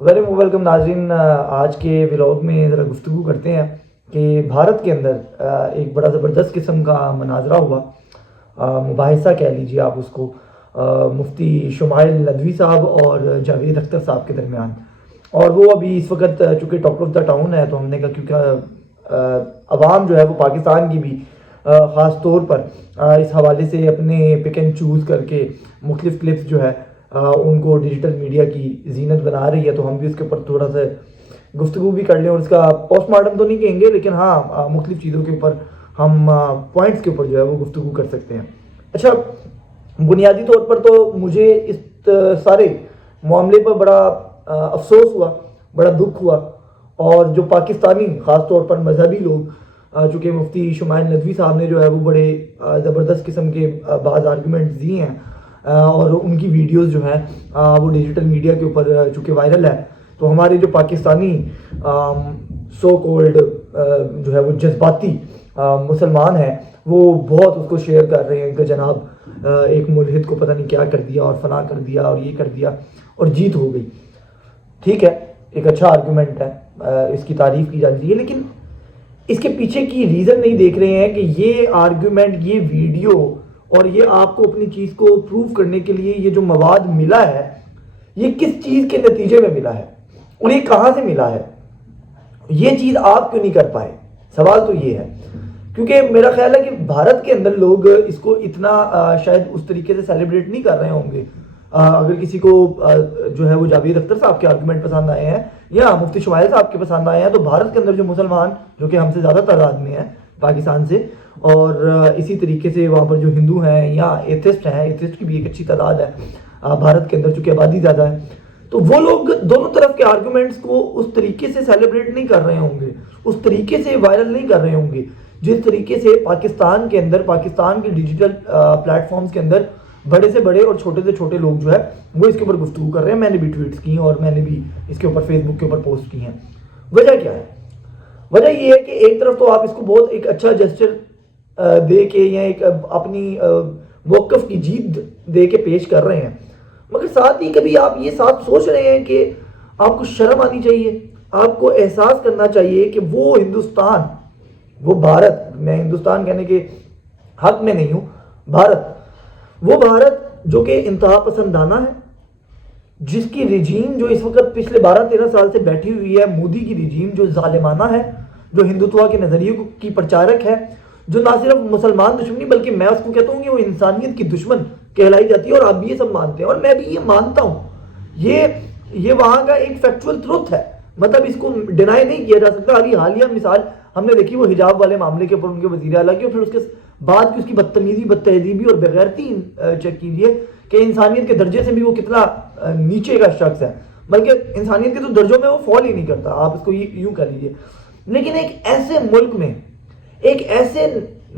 Very welcome ناظرین، آج کے ولاگ میں ذرا گفتگو کرتے ہیں کہ بھارت کے اندر ایک بڑا زبردست قسم کا مناظرہ ہوا، مباحثہ کہہ لیجیے آپ اس کو، مفتی شمائل ندوی صاحب اور جاوید اختر صاحب کے درمیان. اور وہ ابھی اس وقت چونکہ ٹاک آف دا ٹاؤن ہے تو ہم نے کہا کیونکہ عوام جو ہے وہ پاکستان کی بھی خاص طور پر اس حوالے سے اپنے پک اینڈ چوز کر کے مختلف کلپس جو ہے ان کو ڈیجیٹل میڈیا کی زینت بنا رہی ہے، تو ہم بھی اس کے اوپر تھوڑا سا گفتگو بھی کر لیں اور اس کا پوسٹ مارٹم تو نہیں کہیں گے لیکن ہاں مختلف چیزوں کے اوپر ہم پوائنٹس کے اوپر جو ہے وہ گفتگو کر سکتے ہیں. اچھا، بنیادی طور پر تو مجھے اس سارے معاملے پر بڑا افسوس ہوا، بڑا دکھ ہوا، اور جو پاکستانی خاص طور پر مذہبی لوگ، چونکہ مفتی شمائل ندوی صاحب نے جو ہے وہ بڑے زبردست قسم کے بعض آرگومنٹس دیے ہیں، اور ان کی ویڈیوز جو ہیں وہ ڈیجیٹل میڈیا کے اوپر چونکہ وائرل ہے، تو ہمارے جو پاکستانی سو کولڈ جو ہے وہ جذباتی مسلمان ہیں وہ بہت اس کو شیئر کر رہے ہیں کہ جناب ایک ملحد کو پتہ نہیں کیا کر دیا اور فلاں کر دیا اور یہ کر دیا اور جیت ہو گئی. ٹھیک ہے، ایک اچھا آرگومنٹ ہے، اس کی تعریف کی جاتی ہے، لیکن اس کے پیچھے کی ریزن نہیں دیکھ رہے ہیں کہ یہ آرگومنٹ، یہ ویڈیو اور یہ آپ کو اپنی چیز کو پروف کرنے کے لیے یہ جو مواد ملا ہے یہ کس چیز کے نتیجے میں ملا ہے اور یہ کہاں سے ملا ہے. یہ چیز آپ کیوں نہیں کر پائے؟ سوال تو یہ ہے، کیونکہ میرا خیال ہے کہ بھارت کے اندر لوگ اس کو اتنا شاید اس طریقے سے سیلیبریٹ نہیں کر رہے ہوں گے. اگر کسی کو جو ہے وہ جاوید اختر صاحب کے آرگومنٹ پسند آئے ہیں یا مفتی شمائل صاحب کے پسند آئے ہیں، تو بھارت کے اندر جو مسلمان جو کہ ہم سے زیادہ تعداد میں ہیں پاکستان سے، اور اسی طریقے سے وہاں پر جو ہندو ہیں یا ایتھسٹ ہیں، ایتھسٹ کی بھی ایک اچھی تعداد ہے بھارت کے اندر چونکہ آبادی زیادہ ہے، تو وہ لوگ دونوں طرف کے آرگومنٹس کو اس طریقے سے سیلیبریٹ نہیں کر رہے ہوں گے، اس طریقے سے وائرل نہیں کر رہے ہوں گے جس طریقے سے پاکستان کے اندر، پاکستان کے ڈیجیٹل پلیٹ فارمز کے اندر بڑے سے بڑے اور چھوٹے سے چھوٹے لوگ جو ہے وہ اس کے اوپر گفتگو کر رہے ہیں. میں نے بھی ٹویٹس کی ہیں اور میں نے بھی اس کے اوپر فیس بک کے اوپر پوسٹ کی ہیں. وجہ کیا ہے؟ وجہ یہ ہے کہ ایک طرف تو آپ اس کو بہت ایک اچھا جسچر دے کے یا ایک اپنی موقف کی جیت دے کے پیش کر رہے ہیں، مگر ساتھ ہی کبھی آپ یہ ساتھ سوچ رہے ہیں کہ آپ کو شرم آنی چاہیے، آپ کو احساس کرنا چاہیے کہ وہ ہندوستان، وہ بھارت، میں ہندوستان کہنے کے حق میں نہیں ہوں، بھارت، وہ بھارت جو کہ انتہا پسندانہ ہے، جس کی رجیم جو اس وقت پچھلے 12-13 سال سے بیٹھی ہوئی ہے، مودی کی رجیم جو ظالمانہ ہے، جو ہندوتوا کے نظریے کی پرچارک ہے، جو نہ صرف مسلمان دشمنی بلکہ میں اس کو کہتا ہوں کہ وہ انسانیت کی دشمن کہلائی جاتی ہے، اور آپ بھی یہ سب مانتے ہیں اور میں بھی یہ مانتا ہوں. یہ وہاں کا ایک فیکچول ٹروتھ ہے، مطلب اس کو ڈینائی نہیں کیا جا سکتا. ابھی حالیہ مثال ہم نے دیکھی وہ حجاب والے معاملے کے اوپر ان کے وزیر اعلیٰ کی، اور پھر اس کے بعد کی اس کی بدتمیزی، بد تہذیبی اور بغیرتی چیک کیجیے کہ انسانیت کے درجے سے بھی وہ کتنا نیچے کا شخص ہے، بلکہ انسانیت کے تو درجوں میں وہ فال ہی نہیں کرتا، آپ اس کو یوں کہہ لیجیے. لیکن ایک ایسے ملک میں، ایک ایسے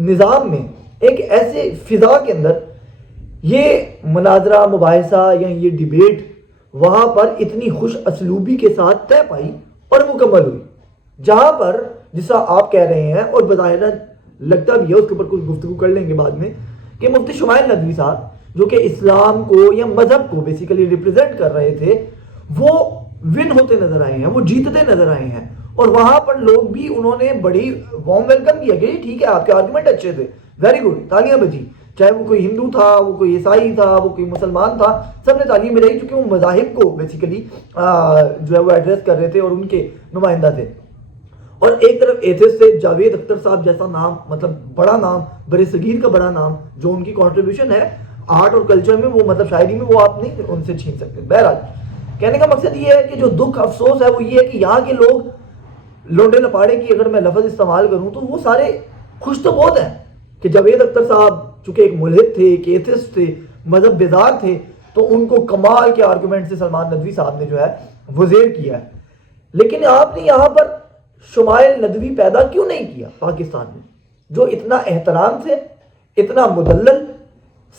نظام میں، ایک ایسے فضا کے اندر یہ مناظرہ، مباحثہ یا یہ ڈیبیٹ وہاں پر اتنی خوش اسلوبی کے ساتھ طے پائی اور مکمل ہوئی، جہاں پر جسا آپ کہہ رہے ہیں اور بظاہر لگتا بھی ہے، اس کے اوپر کچھ گفتگو کر لیں گے بعد میں، کہ مفتی شمائل ندوی صاحب جو کہ اسلام کو یا مذہب کو بیسیکلی ریپرزینٹ کر رہے تھے، وہ ون ہوتے نظر آئے ہیں، وہ جیتتے نظر آئے ہیں، اور وہاں پر لوگ بھی انہوں نے بڑی وارم ویلکم کیا کہ ٹھیک ہے آپ کے آرگومنٹ اچھے تھے، ویری گڈ، تالیاں بجی. چاہے وہ کوئی ہندو تھا، وہ کوئی عیسائی تھا، وہ کوئی مسلمان تھا، سب نے تعلیم ملائی چونکہ وہ مذاہب کو بیسیکلی جو ہے وہ ایڈریس کر رہے تھے اور ان کے نمائندہ تھے. اور ایک طرف ایتھسٹ سے جاوید اختر صاحب جیسا نام، مطلب بڑا نام، بر صغیر کا بڑا نام، جو ان کی کنٹریبیوشن ہے آرٹ اور کلچر میں، وہ مطلب شاعری میں، وہ آپ نہیں ان سے چھین سکتے. بہرحال کہنے کا مقصد یہ ہے کہ جو دکھ افسوس ہے وہ یہ ہے کہ یہاں کے لوگ لونڈے لپاڑے کی اگر میں لفظ استعمال کروں تو وہ سارے خوش تو بہت ہیں کہ جاوید اختر صاحب چونکہ ایک ملحد تھے، ایک ایتھسٹ تھے، مذہب بیدار تھے، تو ان کو کمال کے آرگومنٹ سے سلمان ندوی صاحب نے جو ہے وہ زیر کیا ہے. لیکن آپ نے یہاں پر شمائل ندوی پیدا کیوں نہیں کیا پاکستان میں، جو اتنا احترام سے، اتنا مدلل،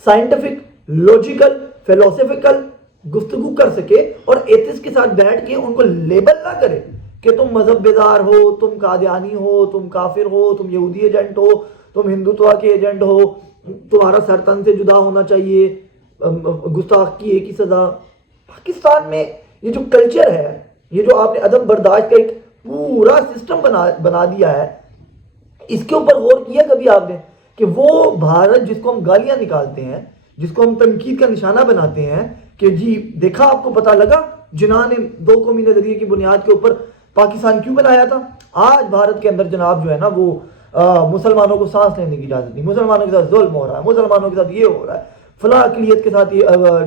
سائنٹیفک، لوجیکل، فلسفیکل گفتگو کر سکے اور ایتھسٹ کے ساتھ بیٹھ کے ان کو لیبل نہ کرے کہ تم مذہب بیدار ہو، تم قادیانی ہو، تم کافر ہو، تم یہودی ایجنٹ ہو، تم ہندوتوا کے ایجنٹ ہو، تمہارا سر تن سے جدا ہونا چاہیے، گستاخ کی ایک ہی سزا. پاکستان میں یہ جو کلچر ہے یہ جو آپ نے عدم برداشت کا ایک پورا سسٹم بنا دیا ہے، اس کے اوپر غور کیا کبھی آپ نے کہ وہ بھارت جس کو ہم گالیاں نکالتے ہیں، جس کو ہم تنقید کا نشانہ بناتے ہیں کہ جی دیکھا آپ کو پتہ لگا جناح نے دو قومی نظریے کی بنیاد کے اوپر پاکستان کیوں بنایا تھا؟ آج بھارت کے اندر جناب جو ہے نا وہ مسلمانوں کو سانس لینے کی اجازت نہیں، مسلمانوں کے ساتھ ظلم ہو رہا ہے، مسلمانوں کے ساتھ یہ ہو رہا ہے، فلاں اقلیت کے ساتھ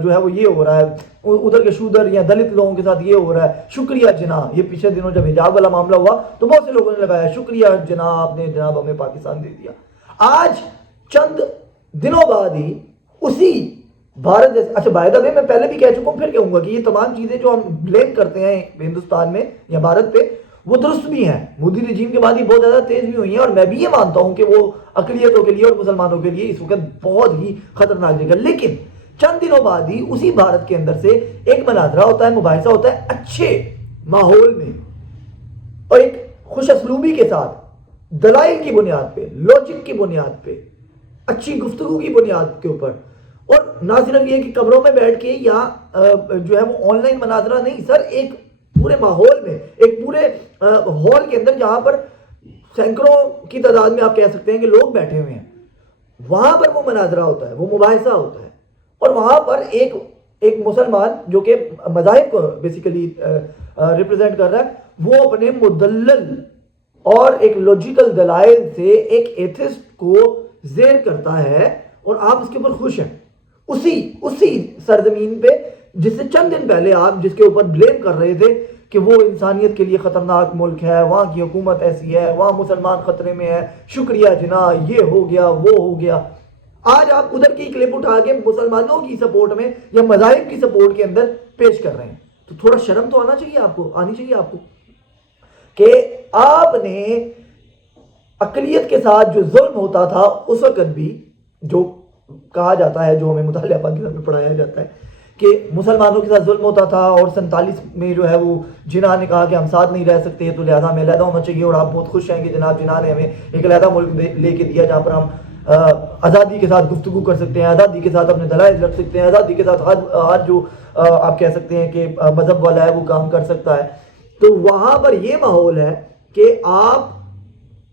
جو ہے وہ یہ ہو رہا ہے، ادھر کے شودر یا دلت لوگوں کے ساتھ یہ ہو رہا ہے، شکریہ جناح۔ یہ پچھلے دنوں جب حجاب والا معاملہ ہوا تو بہت سے لوگوں نے لگایا شکریہ جناح، آپ نے جناب ہمیں پاکستان دے دیا۔ آج چند دنوں بعد ہی اسی بھارت جیسے، اچھا بائی دا وے میں پہلے بھی کہہ چکا ہوں، پھر کہوں گا کہ یہ تمام چیزیں جو ہم بلیم کرتے ہیں ہندوستان میں یا بھارت پہ وہ درست بھی ہیں، مودی رجیم کے بعد ہی بہت زیادہ تیز بھی ہوئی ہیں، اور میں بھی یہ مانتا ہوں کہ وہ اقلیتوں کے لیے اور مسلمانوں کے لیے اس وقت بہت ہی خطرناک جگہ۔ لیکن چند دنوں بعد ہی اسی بھارت کے اندر سے ایک مناظرہ ہوتا ہے، مباحثہ ہوتا ہے اچھے ماحول میں اور ایک خوش اسلوبی کے ساتھ، دلائل کی بنیاد پہ، لوجک کی بنیاد پہ، اچھی گفتگو کی بنیاد کے اوپر، اور نہ صرف یہ کہ کمروں میں بیٹھ کے یا جو ہے وہ آن لائن مناظرہ نہیں سر، ایک پورے ماحول میں، ایک پورے ہال کے اندر جہاں پر سینکڑوں کی تعداد میں آپ کہہ سکتے ہیں کہ لوگ بیٹھے ہوئے ہیں، وہاں پر وہ مناظرہ ہوتا ہے، وہ مباحثہ ہوتا ہے، اور وہاں پر ایک مسلمان جو کہ مذاہب کو بیسیکلی ریپرزینٹ کر رہا ہے، وہ اپنے مدلل اور ایک لوجیکل دلائل سے ایک ایتھسٹ کو زیر کرتا ہے، اور آپ اس کے اوپر خوش ہیں، اسی سرزمین پہ جس سے چند دن پہلے آپ جس کے اوپر بلیم کر رہے تھے کہ وہ انسانیت کے لیے خطرناک ملک ہے، وہاں کی حکومت ایسی ہے، وہاں مسلمان خطرے میں ہے، شکریہ جناح، یہ ہو گیا وہ ہو گیا۔ آج آپ ادھر کی کلپ اٹھا کے مسلمانوں کی سپورٹ میں یا مذاہب کی سپورٹ کے اندر پیش کر رہے ہیں، تو تھوڑا شرم تو آنی چاہیے آپ کو کہ آپ نے اقلیت کے ساتھ جو ظلم ہوتا تھا اس وقت بھی، جو کہا جاتا ہے، جو ہمیں مطالعہ پاکستان میں پڑھایا جاتا ہے کہ مسلمانوں کے ساتھ ظلم ہوتا تھا، اور 47 میں جو ہے وہ جناح نے کہا کہ ہم ساتھ نہیں رہ سکتے تو لہذا ہمیں علیحدہ ہونا چاہیے، اور آپ بہت خوش ہیں کہ جناب جناح نے ہمیں ایک علیحدہ ملک لے کے دیا جہاں پر ہم آزادی کے ساتھ گفتگو کر سکتے ہیں، آزادی کے ساتھ اپنے دلائل رکھ سکتے ہیں، آزادی کے ساتھ ہر جو آپ کہہ سکتے ہیں کہ مذہب والا ہے وہ کام کر سکتا ہے۔ تو وہاں پر یہ ماحول ہے کہ آپ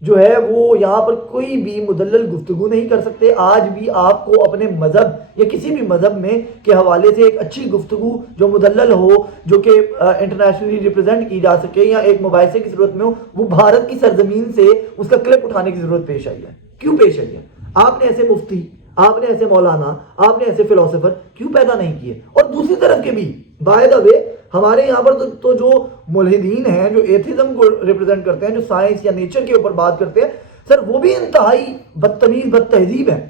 جو ہے وہ یہاں پر کوئی بھی مدلل گفتگو نہیں کر سکتے۔ آج بھی آپ کو اپنے مذہب یا کسی بھی مذہب میں کے حوالے سے ایک اچھی گفتگو جو مدلل ہو، جو کہ انٹرنیشنلی ریپرزینٹ کی جا سکے یا ایک مباحثے کی ضرورت میں ہو، وہ بھارت کی سرزمین سے اس کا کلپ اٹھانے کی ضرورت پیش آئی ہے۔ کیوں پیش آئی ہے؟ آپ نے ایسے مفتی، آپ نے ایسے مولانا، آپ نے ایسے فلسفر کیوں پیدا نہیں کیے؟ اور دوسری طرف کے بھی بائی دا وے ہمارے یہاں پر تو جو ملحدین ہیں، جو ایتھزم کو ریپرزینٹ کرتے ہیں، جو سائنس یا نیچر کے اوپر بات کرتے ہیں، سر وہ بھی انتہائی بدتمیز بد تہذیب ہیں۔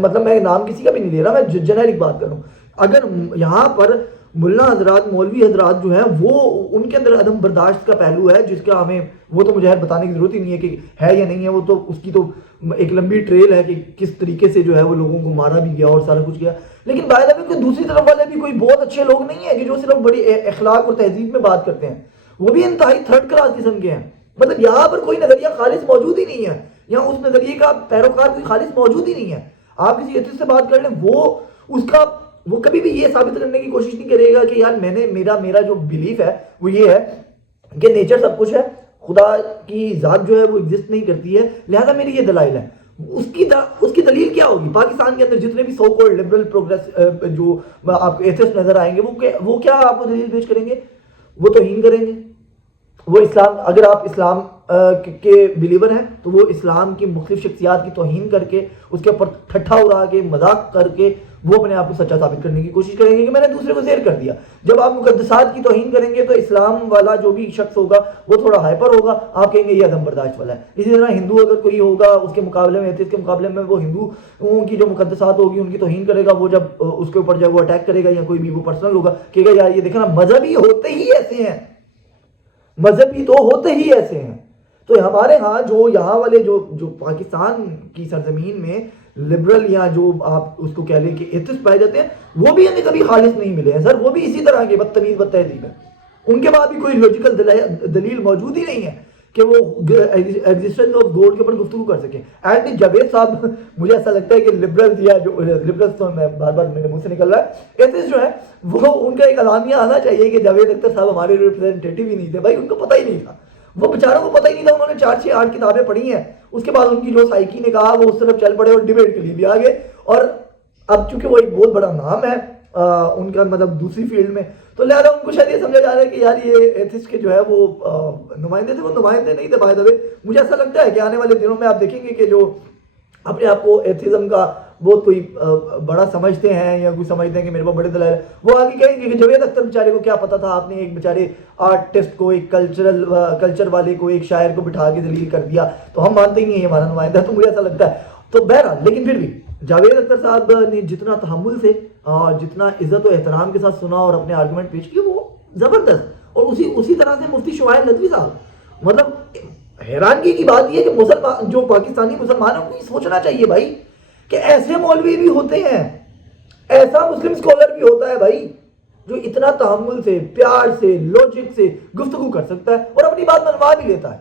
مطلب میں نام کسی کا بھی نہیں لے رہا، میں جنرک بات کر رہا ہوں۔ اگر یہاں پر ملا حضرات، مولوی حضرات جو ہیں، وہ ان کے اندر عدم برداشت کا پہلو ہے جس کا ہمیں وہ تو مجھے بتانے کی ضرورت ہی نہیں ہے کہ ہے یا نہیں ہے، وہ تو اس کی تو ایک لمبی ٹریل ہے کہ کس طریقے سے جو ہے وہ لوگوں کو مارا بھی گیا اور سارا کچھ گیا۔ لیکن بائی دا وے کوئی دوسری طرف والے بھی کوئی بہت اچھے لوگ نہیں ہیں کہ جو صرف بڑی اخلاق اور تہذیب میں بات کرتے ہیں، وہ بھی انتہائی تھرڈ کلاس قسم کے ہیں۔ مطلب یہاں پر کوئی نظریہ خالص موجود ہی نہیں ہے، یہاں اس نظریے کا پیروکار کوئی خالص موجود ہی نہیں ہے۔ آپ کسی ایتھسٹ سے بات کر لیں، وہ کبھی بھی یہ ثابت کرنے کی کوشش نہیں کرے گا کہ یار میرا جو بلیف ہے وہ یہ ہے کہ نیچر سب کچھ ہے، خدا کی ذات جو ہے وہ ایگزسٹ نہیں کرتی ہے، لہذا میری یہ دلائل ہے۔ اس کی دلیل کیا ہوگی؟ پاکستان کے اندر جتنے بھی سو کالڈ لبرل پروگریس جو آپ کو ایتھسٹ نظر آئیں گے، وہ کیا آپ کو دلیل پیش کریں گے؟ وہ توہین کریں گے۔ وہ اسلام، اگر آپ اسلام کے بلیور ہیں تو وہ اسلام کی مختلف شخصیات کی توہین کر کے، اس کے اوپر ٹھٹھا اڑا کے، مذاق کر کے وہ اپنے آپ کو سچا ثابت کرنے کی کوشش کریں گے کہ میں نے دوسرے کو زیر کر دیا۔ جب آپ مقدسات کی توہین کریں گے تو اسلام والا جو بھی شخص ہوگا وہ تھوڑا ہائپر ہوگا، آپ کہیں گے یہ عدم برداشت والا ہے۔ اسی طرح ہندو اگر کوئی ہوگا اس کے مقابلے میں، ایتھسٹ کے مقابلے میں، وہ ہندوؤں کی جو مقدسات ہوگی ان کی توہین کرے گا، وہ جب اس کے اوپر جب وہ اٹیک کرے گا یا کوئی بھی وہ پرسنل ہوگا، کہے گا یار یہ دیکھنا مذہبی ہوتے ہی ایسے ہیں، مذہبی تو ہوتے ہی ایسے ہیں۔ تو ہمارے ہاں جو یہاں والے جو پاکستان کی سرزمین میں لبرل یا جو آپ اس کو کہہ لیں کہ ایتھسٹ پائے جاتے ہیں، وہ بھی ہمیں کبھی خالص نہیں ملے ہیں سر، وہ بھی اسی طرح کے بدتمیز بد تہذیب ہیں۔ ان کے بعد بھی کوئی لوجیکل دلیل موجود ہی نہیں ہے کہ وہ ایگزسٹنس آف گوڈ کے اوپر گفتگو کر سکیں. اینڈ جاوید صاحب مجھے ایسا لگتا ہے کہ لبرلز یا جو لبرلز تو میں بار بار میرے منہ سے نکل رہا ہے, ایتھسٹ جو ہے وہ ان کا ایک اعلامیہ آنا چاہیے کہ جاوید اختر صاحب ہمارے ریپرزینٹیٹیو ہی نہیں تھے. بھائی ان کو پتہ ہی نہیں تھا, وہ بیچاروں کو پتہ ہی نہیں تھا. انہوں نے 4-6-8 کتابیں پڑھی ہیں, اس کے بعد ان کی جو سائیکی نے کہا وہ اس طرف چل پڑے اور ڈیبیٹ کے لیے بھی آ گئے. اور اب چونکہ وہ ایک بہت بڑا نام ہے ان کا مطلب دوسری فیلڈ میں, تو لہٰذا ان کو شاید یہ سمجھا جا رہا ہے کہ یار یہ ایتھسٹ کے جو ہے وہ نمائندے تھے, وہ نمائندے نہیں تھے بائی دا وے. مجھے ایسا لگتا ہے کہ آنے والے دنوں میں آپ دیکھیں گے کہ جو اپنے آپ کو ایتھزم کا بہت کوئی بڑا سمجھتے ہیں یا کوئی سمجھتے ہیں کہ میرے پاس بڑے دلائل, وہ آگے کہیں گے کہ جاوید اختر بیچارے کو کیا پتا تھا, آپ نے ایک بیچارے آرٹسٹ کو, ایک کلچر والے کو, ایک شاعر کو بٹھا کے ذلیل کر دیا, تو ہم مانتے ہی نہیں ہے ہمارا نمائندہ. تو مجھے ایسا لگتا ہے. تو بہرحال لیکن پھر بھی جاوید اختر صاحب نے جتنا تحمل سے اور جتنا عزت و احترام کے ساتھ سنا اور اپنے آرگومنٹ پیش کیے وہ زبردست. اور اسی طرح سے مفتی شمائل ندوی صاحب, مطلب حیرانگی کی بات یہ ہے کہ مسلمان جو پاکستانی مسلمانوں کو یہ سوچنا چاہیے بھائی کہ ایسے مولوی بھی ہوتے ہیں, ایسا مسلم اسکالر بھی ہوتا ہے بھائی جو اتنا تحمل سے, پیار سے, لوجک سے گفتگو کر سکتا ہے اور اپنی بات منوا بھی لیتا ہے.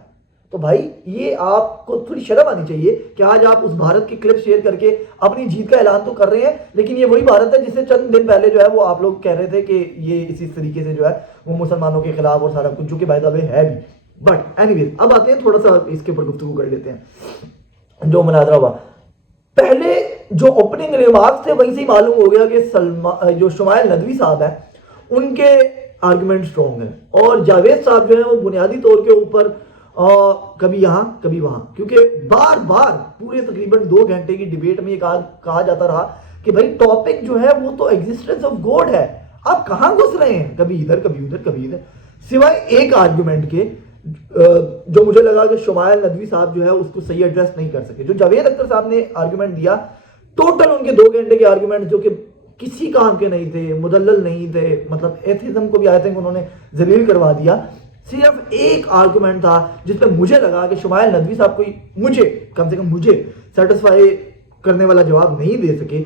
تو بھائی یہ آپ کو تھوڑی شرم آنی چاہیے کہ آج آپ اس بھارت کی کلپ شیئر کر کے اپنی جیت کا اعلان تو کر رہے ہیں, لیکن یہ وہی بھارت ہے جس سے چند دن پہلے جو ہے وہ آپ لوگ کہہ رہے تھے کہ یہ اسی طریقے سے جو ہے وہ مسلمانوں کے خلاف اور سارا کچھ, جو کہ بائی دا وے ہے بھی. بٹ اینی ویز اب آتے ہیں تھوڑا سا اس کے اوپر گفتگو کر لیتے ہیں جو مناظرہ ہوا. پہلے جو اوپننگ ریمارکس تھے وہیں سے ہی معلوم ہو گیا کہ جو شمائل ندوی صاحب ہیں ان کے آرگومنٹ اسٹرانگ ہیں, اور جاوید صاحب جو ہیں وہ بنیادی طور کے اوپر کبھی یہاں کبھی وہاں, کیونکہ بار بار پورے تقریباً 2 گھنٹے کی ڈیبیٹ میں یہ کہا جاتا رہا کہ بھائی ٹاپک جو ہے وہ تو ایگزسٹنس آف گوڈ ہے, آپ کہاں گھس رہے ہیں, کبھی ادھر کبھی ادھر کبھی ادھر, سوائے ایک آرگومنٹ کے جو مجھے لگا کہ شمائل ندوی صاحب جو ہے اس کو صحیح ایڈریس نہیں کر سکے. جو جاوید اختر صاحب نے آرگومنٹ دیا, ٹوٹل ان کے 2 گھنٹے کے آرگومنٹ جو کہ کسی کام کے نہیں تھے, مدلل نہیں تھے, مطلب ایتھزم کو بھی آئی تھنک انہوں نے ذلیل کروا دیا. صرف ایک آرگومنٹ تھا جس پہ مجھے لگا کہ شمائل ندوی صاحب کوئی کم سے کم مجھے سیٹسفائی کرنے والا جواب نہیں دے سکے.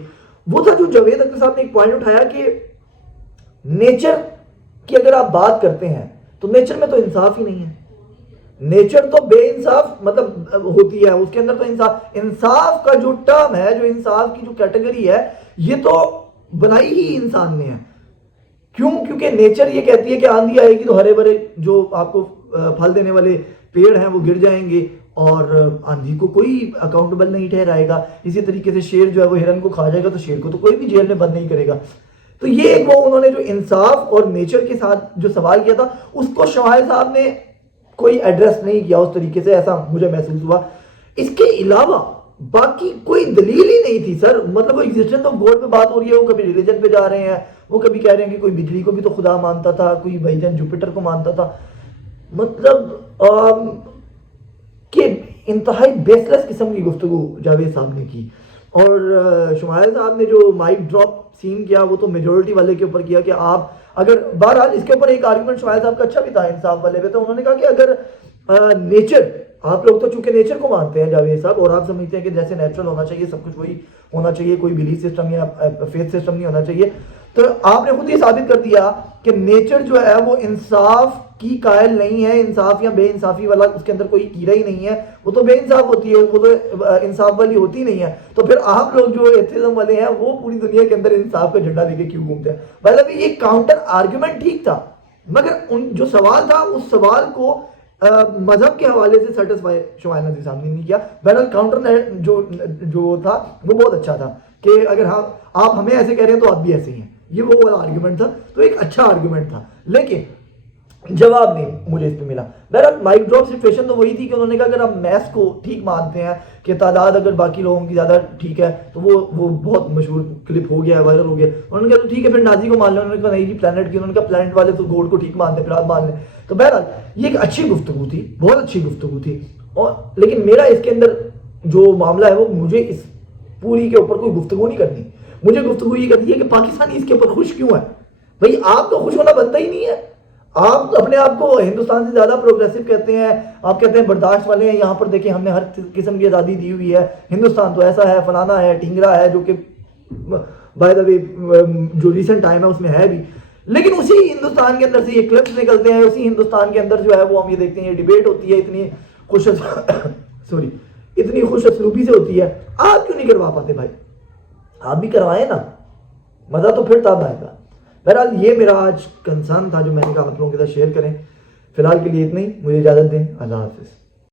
وہ تھا جو جاوید اختر صاحب نے ایک پوائنٹ اٹھایا کہ نیچر کی اگر آپ بات کرتے ہیں تو نیچر میں تو انصاف ہی نہیں ہے, نیچر تو بے انصاف مطلب ہوتی ہے, اس کے اندر تو انصاف کا جو ٹرم ہے, جو انصاف کی جو کیٹیگری ہے, یہ تو بنائی ہی انسان نے ہے. کیوں؟ کیونکہ نیچر یہ کہتی ہے کہ آندھی آئے گی تو ہرے بھرے جو آپ کو پھل دینے والے پیڑ ہیں وہ گر جائیں گے اور آندھی کو کوئی اکاؤنٹیبل نہیں ٹھہرائے گا. اسی طریقے سے شیر جو ہے وہ ہرن کو کھا جائے گا تو شیر کو تو کوئی بھی جیل میں بند نہیں کرے گا. تو یہ ایک وہ انہوں نے جو انصاف اور نیچر کے ساتھ جو سوال کیا تھا اس کو شمائل صاحب نے کوئی ایڈریس نہیں کیا اس طریقے سے, ایسا مجھے محسوس ہوا. اس کے علاوہ باقی کوئی دلیل ہی نہیں تھی سر. مطلب وہ ایگزسٹنس آف گوڈ پہ بات ہو رہی ہے, وہ کبھی ریلیجن پہ جا رہے ہیں, وہ کبھی کہہ رہے ہیں کہ کوئی بجلی کو بھی تو خدا مانتا تھا, کوئی بھائی جان جوپیٹر کو مانتا تھا. مطلب کہ انتہائی بیس لیس قسم کی گفتگو جاوید صاحب نے کی. اور شمائل صاحب نے جو مائک ڈراپ سین کیا وہ تو میجورٹی والے کے اوپر کیا کہ آپ اگر بہرحال اس کے اوپر ایک آرگومنٹ شمائل صاحب کا اچھا بھی تھا انصاف والے پہ. تو انہوں نے کہا کہ اگر نیچر, آپ لوگ تو چونکہ نیچر کو مانتے ہیں جاوید صاحب, اور آپ سمجھتے ہیں کہ جیسے نیچرل ہونا چاہیے سب کچھ وہی ہونا چاہیے, کوئی بلیف سسٹم یا فیتھ سسٹم نہیں ہونا چاہیے, تو آپ نے خود یہ ثابت کر دیا کہ نیچر جو ہے وہ انصاف کی قائل نہیں ہے. انصاف یا بے انصافی والا اس کے اندر کوئی کیڑا ہی نہیں ہے, وہ تو بے انصاف ہوتی ہے, وہ تو انصاف والی ہوتی نہیں ہے. تو پھر آپ لوگ جو ایتھیزم والے ہیں وہ پوری دنیا کے اندر انصاف کا جھنڈا لے کے کیوں گھومتے ہیں؟ مطلب یہ کاؤنٹر آرگومنٹ ٹھیک تھا, مگر ان جو سوال تھا اس سوال کو مذہب کے حوالے سے سیٹسفائی شمائل ندوی صاحب نے نہیں کیا. بہرحال کاؤنٹر جو تھا وہ بہت اچھا تھا کہ اگر آپ ہمیں ایسے کہہ رہے ہیں تو آپ بھی ایسے ہی ہیں, یہ وہ والا آرگومنٹ تھا. تو ایک اچھا آرگومنٹ تھا, لیکن جواب نہیں مجھے اس پہ ملا. بہرحال مائک ڈراپ سچویشن تو وہی تھی کہ انہوں نے کہا اگر آپ میتھس کو ٹھیک مانتے ہیں کہ تعداد اگر باقی لوگوں کی زیادہ ٹھیک ہے تو وہ بہت مشہور کلپ ہو گیا ہے, وائرل ہو گیا. انہوں نے کہا تو ٹھیک ہے پھر نازی کو مان لیں. انہوں نے کہا نہیں جی پلانٹ کی. انہوں نے کہا پلانٹ والے تو گوڈ کو ٹھیک مانتے ہیں, پھر آپ مان لیں. تو بہرحال یہ ایک اچھی گفتگو تھی, بہت اچھی گفتگو تھی. اور لیکن میرا اس کے اندر جو معاملہ ہے وہ مجھے اس پوری کے اوپر کوئی گفتگو نہیں کرنی. مجھے گفتگو یہ کرنی ہے کہ پاکستانی اس کے اوپر خوش کیوں ہے؟ بھائی آپ کو خوش ہونا بنتا ہی نہیں ہے. آپ اپنے آپ کو ہندوستان سے زیادہ پروگریسو کہتے ہیں, آپ کہتے ہیں برداشت والے ہیں, یہاں پر دیکھیں ہم نے ہر قسم کی آزادی دی ہوئی ہے, ہندوستان تو ایسا ہے, فلانا ہے, ٹینگرا ہے, جو کہ بائی دا وے جو ریسنٹ ٹائم ہے اس میں ہے بھی. لیکن اسی ہندوستان کے اندر سے یہ کلپس نکلتے ہیں, اسی ہندوستان کے اندر جو ہے وہ ہم یہ دیکھتے ہیں یہ ڈیبیٹ ہوتی ہے اتنی اتنی خوش اسلوبی سے ہوتی ہے. آپ کیوں نہیں کروا پاتے بھائی؟ آپ بھی کروائیں نا, مزہ تو پھر تب آئے گا. بہرحال یہ میرا آج کنسرن تھا جو میں نے کہا آپ لوگوں کے ساتھ شیئر کریں. فی الحال کے لیے اتنا ہی, مجھے اجازت دیں, اللہ حافظ.